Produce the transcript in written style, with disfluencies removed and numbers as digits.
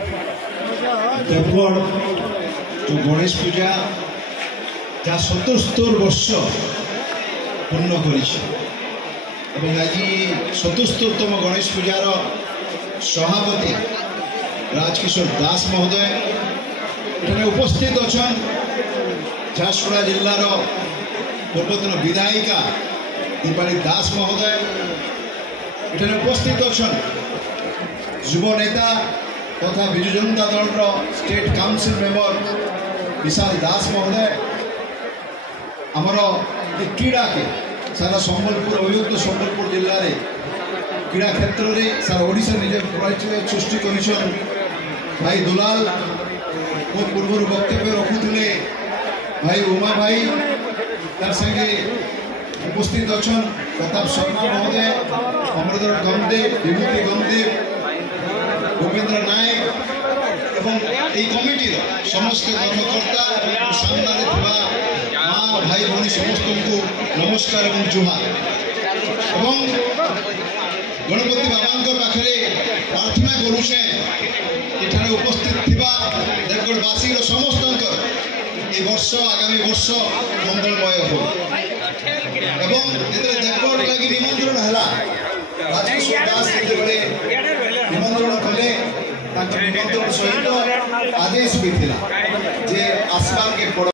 देवगढ़ जो गणेश पूजा जहाँ 77 वर्ष पूर्ण कर आज 77तम गणेश पूजार सभापति राजकिशोर दास महोदय एठाने उपस्थित अच्छा झारसुगुड़ा जिलार पूर्वतन विधायिका दीपाली दास महोदय एठाने उपस्थित अच्छा युव नेता तथा Biju Janata Dal state council member विशाल दास महोदय आमर क्रीड़ा के सारा संबलपुर अभियुक्त संबलपुर जिले में क्रीड़ा क्षेत्र में सारा ओडिशा निजे परिचय सृष्टि कर भाई दुलाल वो पूर्व वक्तव्य रखुले भाई उमा भाई तार संगे उपस्थित अच्छा प्रताप शर्मा महोदय अमरधर गमदेव विभूति गमदेव भूपेन्द्र नायक एवं ये कमिटीर समस्त कर्मकर्ता सामने माँ भाई भौणी समस्त को नमस्कार और जुहार एवं गणपति बाबा पाखे प्रार्थना करुचे ये उपस्थित देवगढ़वासी समस्त वर्ष आगामी वर्ष मंगलमय हो देवगढ़ लगी निमंत्रण है राजकिशोर दास निमंत्रण कले निमंत्रण सहित आदेश भी था जे आसमान के